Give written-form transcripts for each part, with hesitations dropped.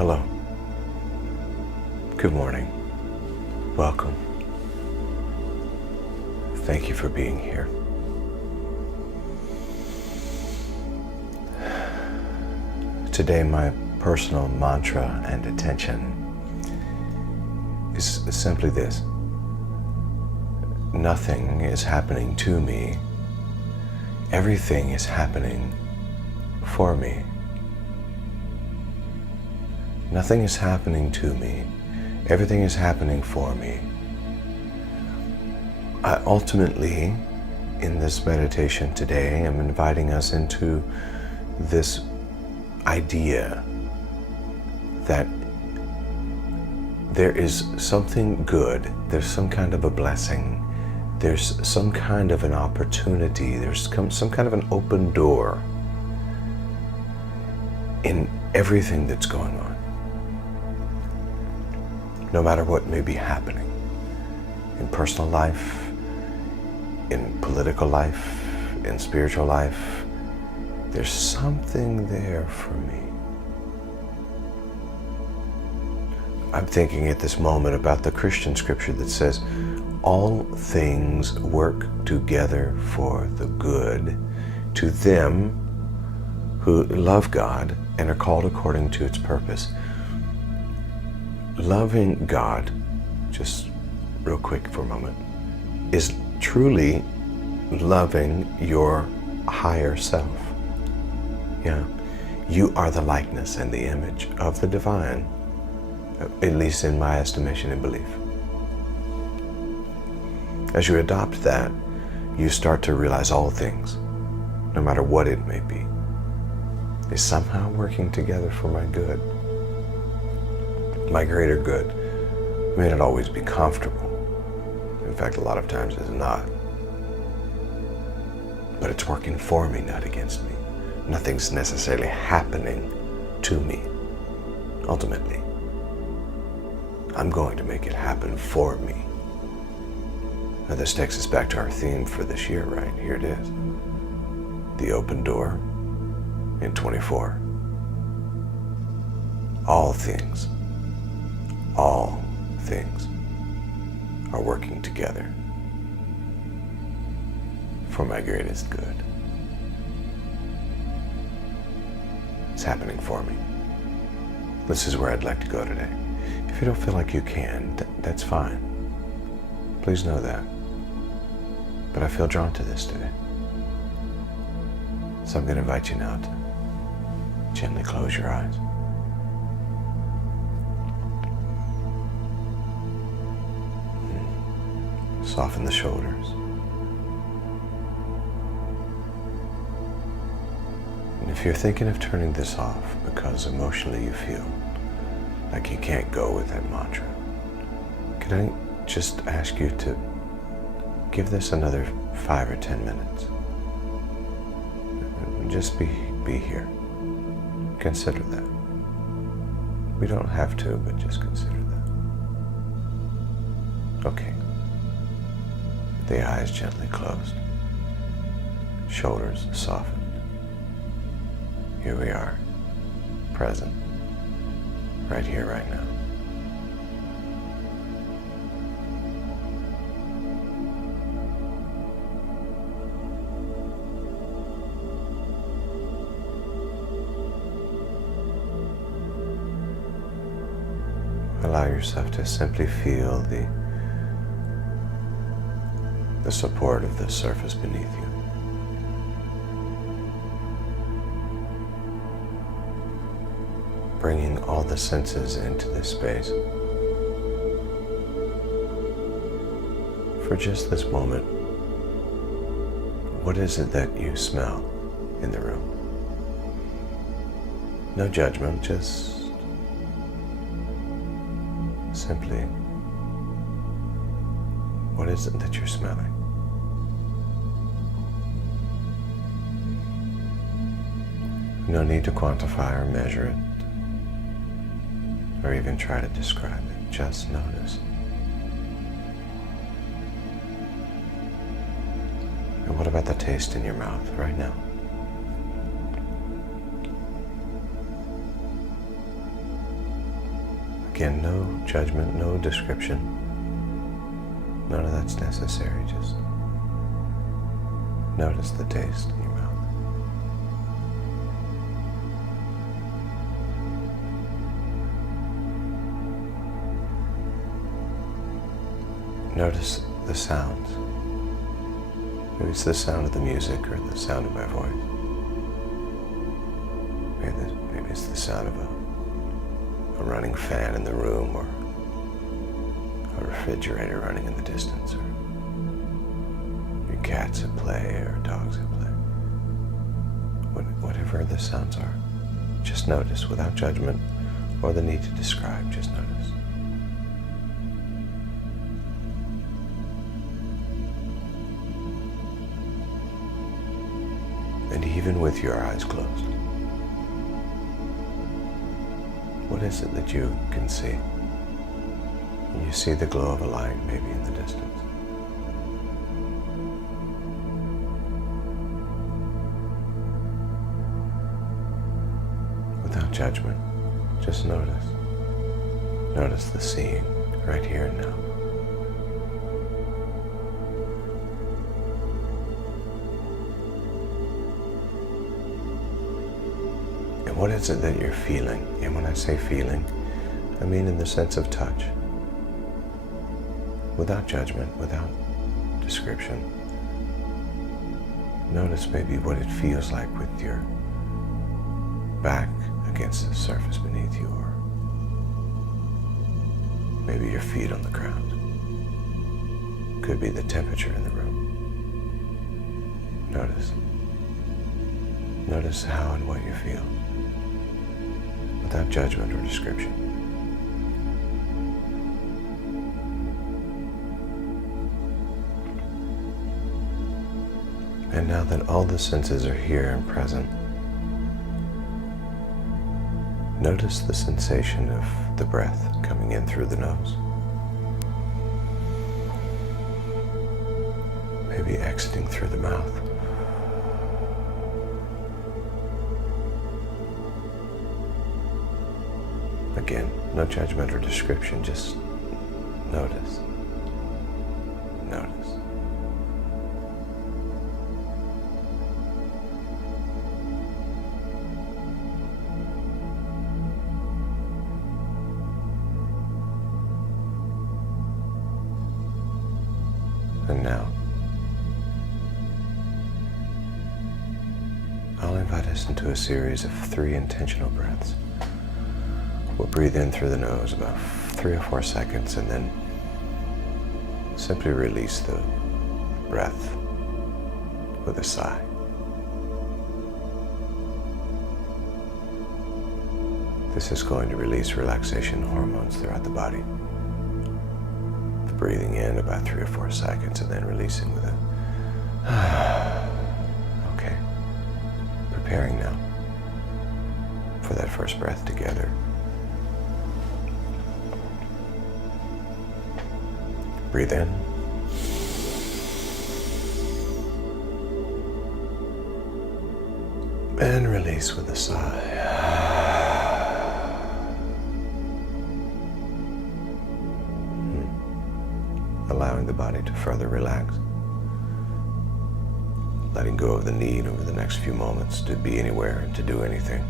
Hello. Good morning. Welcome. Thank you for being here. Today, my personal mantra and attention is simply this. Nothing is happening to me. Everything is happening for me. Nothing is happening to me. Everything is happening for me. I ultimately, in this meditation today, am inviting us into this idea that there is something good, there's some kind of a blessing, there's some kind of an opportunity, there's some kind of an open door in everything that's going on. No matter what may be happening in personal life, in political life, in spiritual life, there's something there for me. I'm thinking at this moment about the Christian scripture that says, all things work together for the good to them who love God and are called according to its purpose. Loving God, just real quick for a moment, is truly loving your higher self. Yeah, you are the likeness and the image of the divine, at least in my estimation and belief. As you adopt that, you start to realize all things, no matter what it may be, is somehow working together for my good, my greater good. It may not always be comfortable. In fact, a lot of times it's not. But it's working for me, not against me. Nothing's necessarily happening to me. Ultimately, I'm going to make it happen for me. Now this takes us back to our theme for this year, right? Here it is. The open door in 24. All things are working together for my greatest good. It's happening for me. This is where I'd like to go today. If you don't feel like you can, that's fine. Please know that. But I feel drawn to this today. So I'm going to invite you now to gently close your eyes. Soften the shoulders. And if you're thinking of turning this off because emotionally you feel like you can't go with that mantra, can I just ask you to give this another 5 or 10 minutes? Just be here. Consider that. We don't have to, but just consider that. Okay. The eyes gently closed. Shoulders softened. Here we are, present, right here, right now. Allow yourself to simply feel the support of the surface beneath you. Bringing all the senses into this space for just this moment. What is it that you smell in the room? No judgment, just simply, what is it that you're smelling? No need to quantify or measure it, or even try to describe it. Just notice. And what about the taste in your mouth right now? Again, no judgment, no description. None of that's necessary. Just notice the taste in your mouth. Notice the sounds. Maybe it's the sound of the music or the sound of my voice. Maybe it's the sound of a running fan in the room, or a refrigerator running in the distance, or your cats at play or dogs at play. Whatever the sounds are, just notice without judgment or the need to describe, just notice. And even with your eyes closed, what is it that you can see? You see the glow of a light maybe in the distance. Without judgment, just notice. Notice the seeing right here and now. And what is it that you're feeling? And when I say feeling, I mean in the sense of touch. Without judgment, without description. Notice maybe what it feels like with your back against the surface beneath you, or maybe your feet on the ground. Could be the temperature in the room. Notice. Notice how and what you feel, without judgment or description. And now that all the senses are here and present, notice the sensation of the breath coming in through the nose. Maybe exiting through the mouth. Again, no judgment or description, just notice. Notice. And now, I'll invite us into a series of 3 intentional breaths. We'll breathe in through the nose about 3 or 4 seconds, and then simply release the breath with a sigh. This is going to release relaxation hormones throughout the body. Breathing in about 3 or 4 seconds, and then releasing with a okay. Preparing now for that first breath together. Breathe in. And release with a sigh. Allowing the body to further relax. Letting go of the need over the next few moments to be anywhere and to do anything.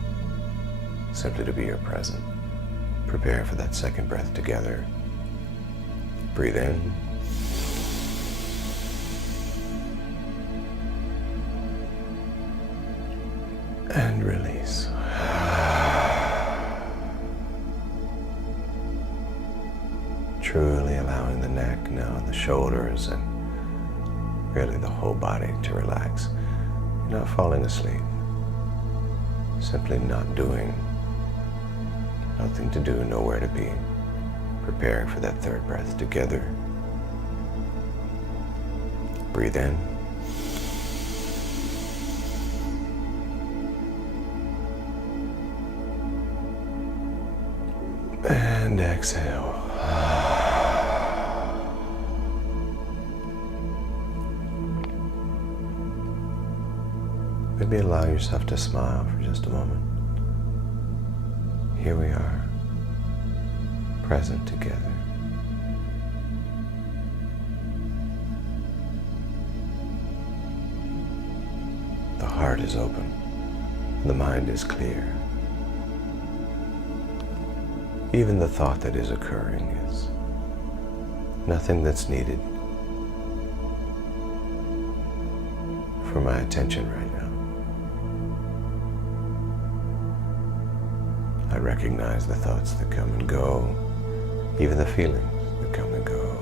Simply to be here present. Prepare for that second breath together. Breathe in. And release. Truly allowing the neck now and the shoulders and really the whole body to relax. You're not falling asleep. Simply not doing. Nothing to do, nowhere to be. Preparing for that third breath together. Breathe in. And exhale. Maybe allow yourself to smile for just a moment. Here we are, present together. The heart is open, the mind is clear. Even the thought that is occurring is nothing that's needed for my attention right now. I recognize the thoughts that come and go, even the feelings that come and go,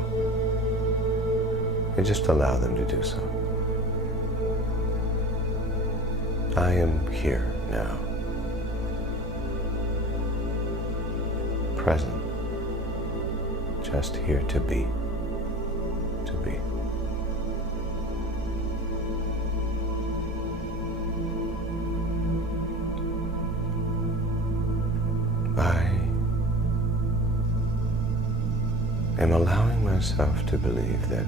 and just allow them to do so. I am here now, present, just here to be, to be. I am allowing myself to believe that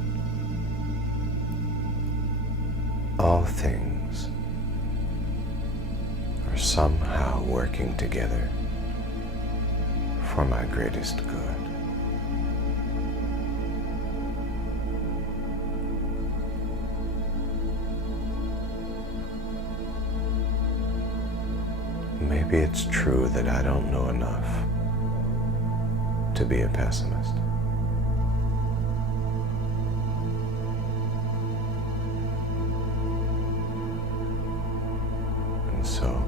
all things are somehow working together for my greatest good. Maybe it's true that I don't know enough to be a pessimist. And so,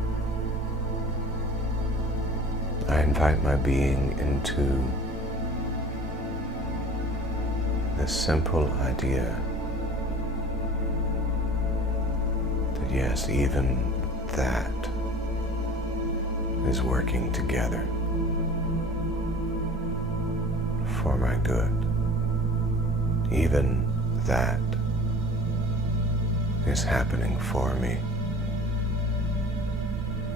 I invite my being into this simple idea that yes, even that is working together for my good. Even that is happening for me,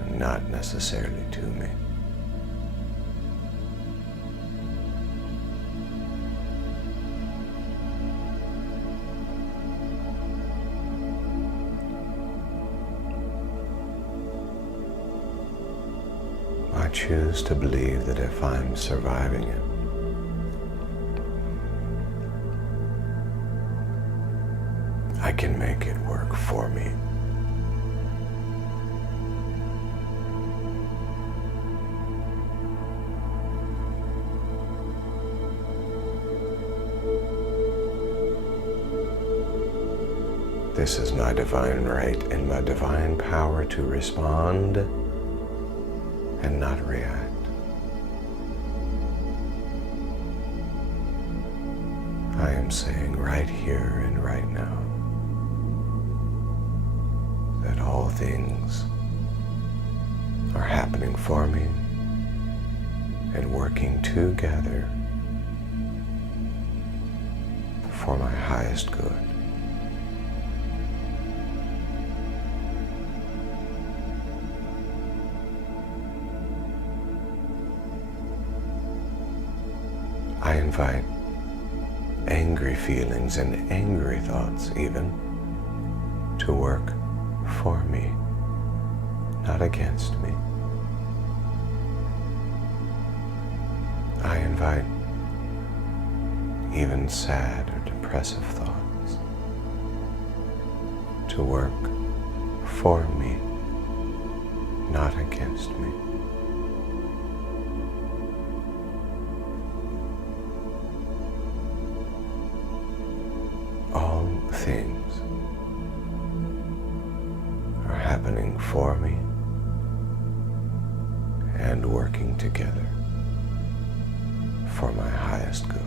and not necessarily to me. I choose to believe that if I'm surviving it, I can make it work for me. This is my divine right and my divine power to respond and not react. I am saying right here and right now that all things are happening for me and working together for my highest good. I invite angry feelings and angry thoughts even to work for me, not against me. I invite even sad or depressive thoughts to work for me, not against me. All things are happening for me and working together for my highest good.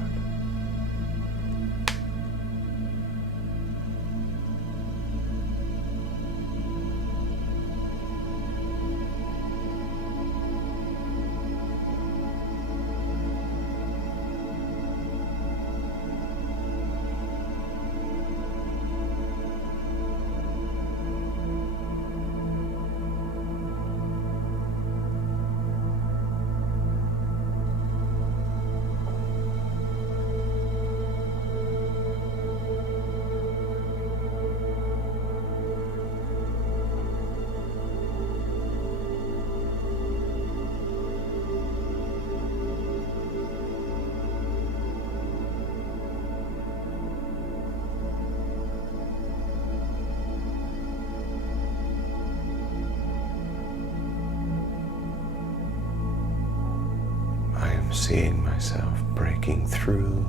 I'm seeing myself breaking through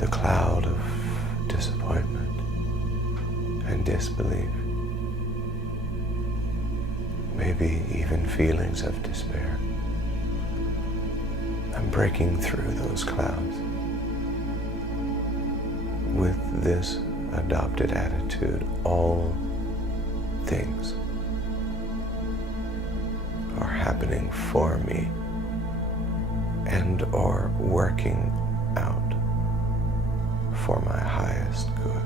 the cloud of disappointment and disbelief, maybe even feelings of despair. I'm breaking through those clouds with this adopted attitude: all things are happening for me and are working out for my highest good.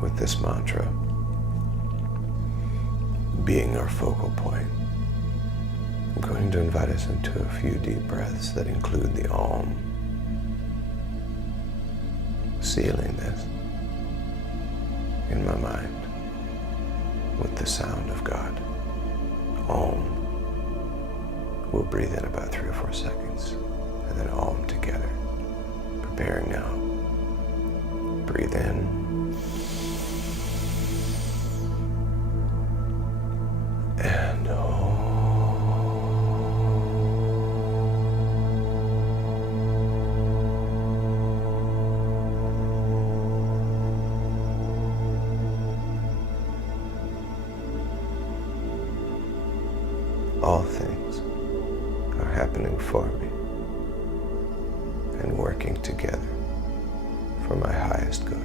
With this mantra being our focal point, I'm going to invite us into a few deep breaths that include the Om, sealing this in my mind with the sound of God. Om. We'll breathe in about 3 or 4 seconds, and then Om together. Preparing now. Breathe in. And all things are happening for me and working together for my highest good.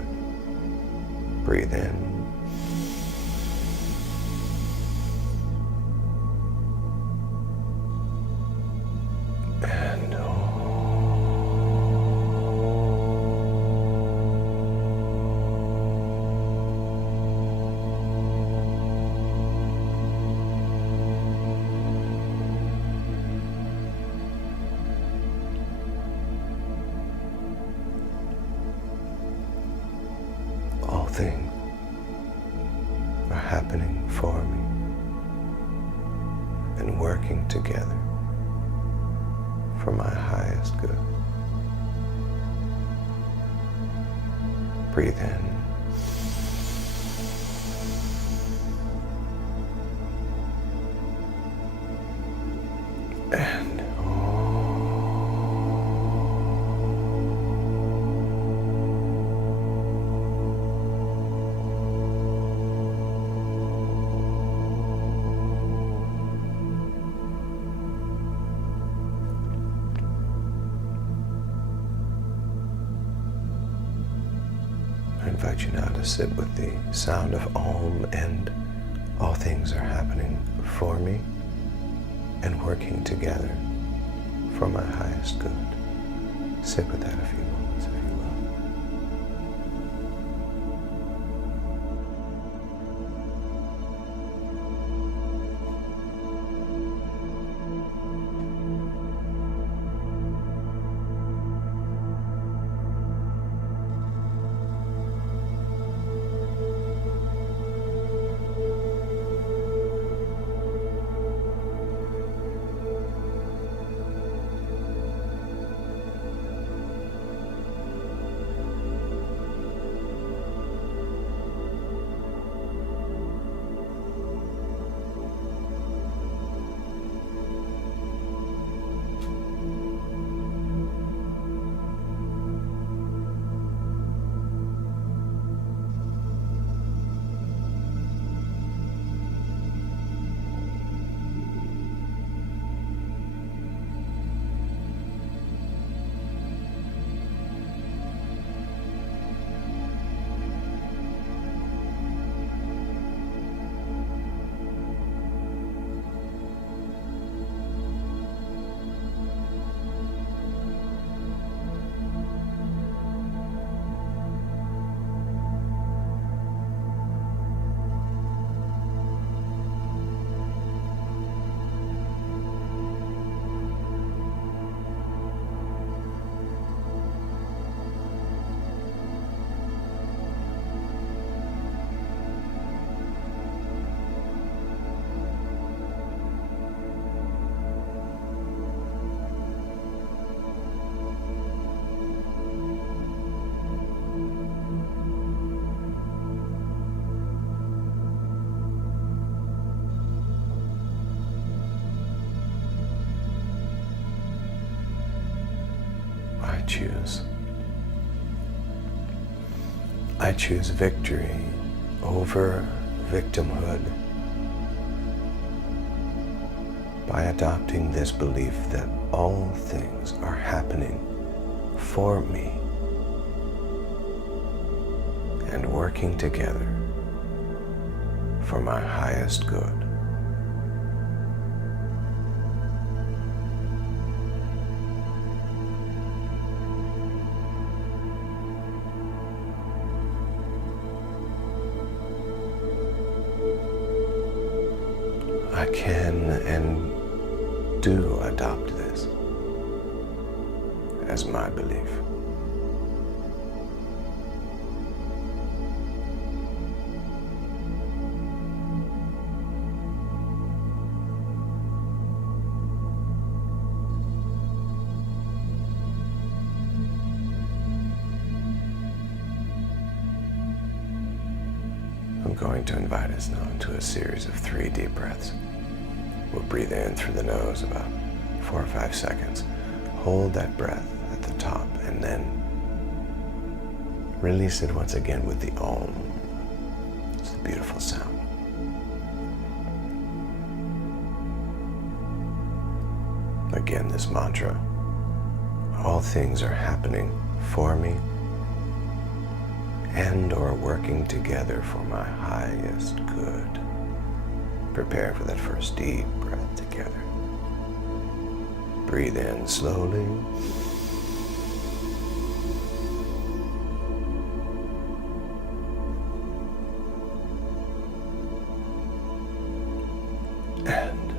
Breathe in. And all things are happening for me and working together for my highest good. Breathe in. And I invite you now to sit with the sound of Om and all things are happening for me and working together for my highest good. Sit with that a few moments, if you will. choose. I choose victory over victimhood by adopting this belief that all things are happening for me and working together for my highest good. I can and do adopt this as my belief. I'm going to invite us now into a series of 3 deep breaths. We'll breathe in through the nose about 4 or 5 seconds. Hold that breath at the top and then release it once again with the Om. It's a beautiful sound. Again, this mantra. All things are happening for me and or working together for my highest good. Prepare for that first deep breath together. Breathe in slowly. And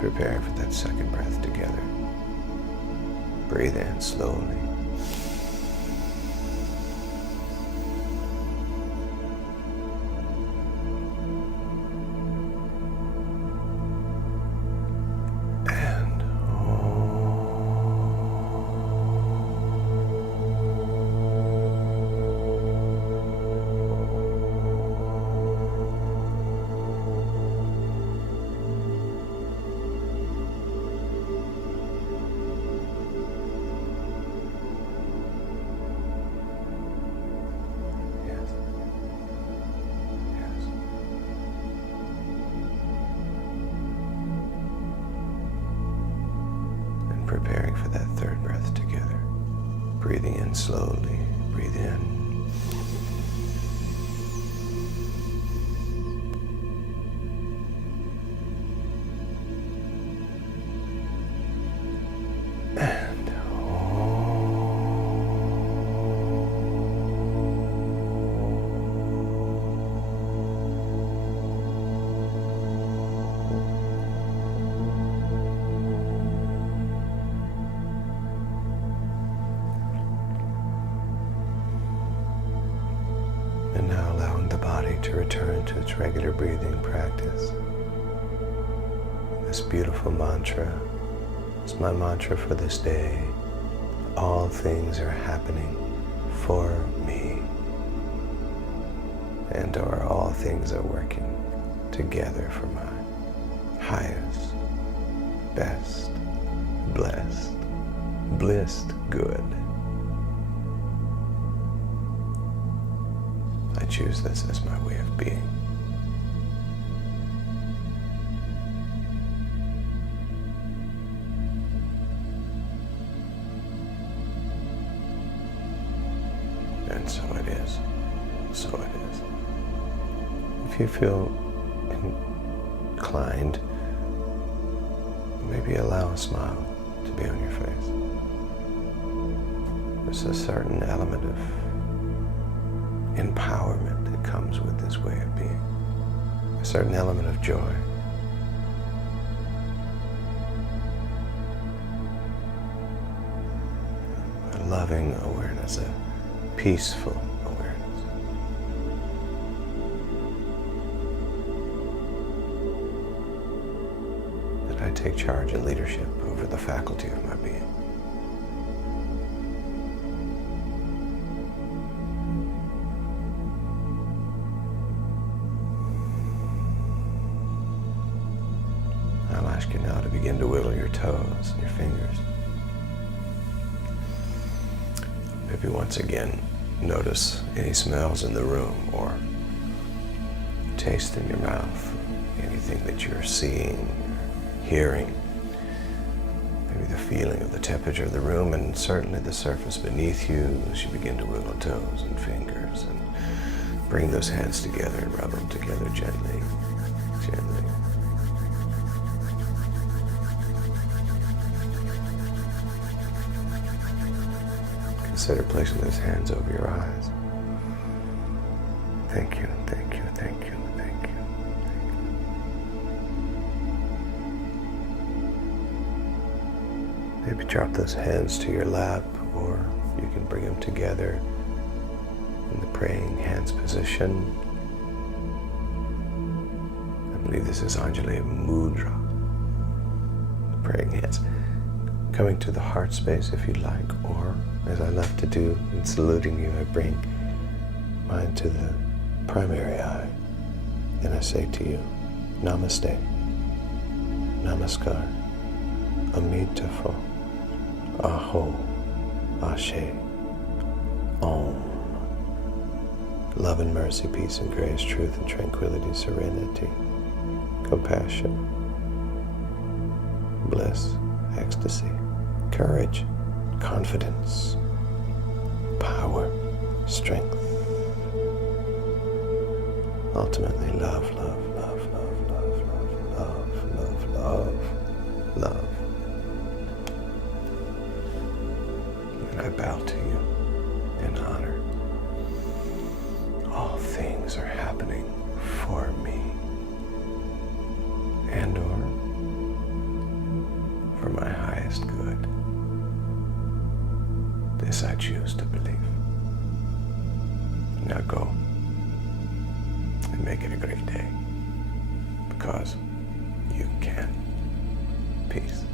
prepare for that second breath together. Breathe in slowly. And preparing for that third breath together. Breathing in slowly. Breathe in. And now allowing the body to return to its regular breathing practice. This beautiful mantra is my mantra for this day. All things are happening for me, and or all things are working together for my highest, best, blessed, blissed good. I choose this as my way of being. And so it is. So it is. If you feel inclined, maybe allow a smile to be on your face. There's a certain element of empowerment that comes with this way of being. A certain element of joy. A loving awareness, a peaceful awareness. I take charge and leadership over the faculty of my being. I'll ask you now to begin to wiggle your toes and your fingers. Maybe once again, notice any smells in the room or taste in your mouth, anything that you're seeing, hearing. Maybe the feeling of the temperature of the room and certainly the surface beneath you as you begin to wiggle toes and fingers and bring those hands together and rub them together gently, gently. Consider placing those hands over your eyes. Thank you, thank you, thank you, thank you. Maybe drop those hands to your lap, or you can bring them together in the praying hands position. I believe this is Anjali Mudra, the praying hands. Coming to the heart space if you'd like, or as I love to do in saluting you, I bring mine to the primary eye, and I say to you, Namaste, Namaskar, Amitabha, Aho, Ashe, Om. Love and mercy, peace and grace, truth and tranquility, serenity, compassion, bliss, ecstasy, courage, confidence, power, strength. Ultimately, love, love, love, love, love, love, love, love, love, love. And I bow to you in honor. All things are happening for me and or for my highest good. This I choose to believe. Now go and make it a great day, because you can. Peace.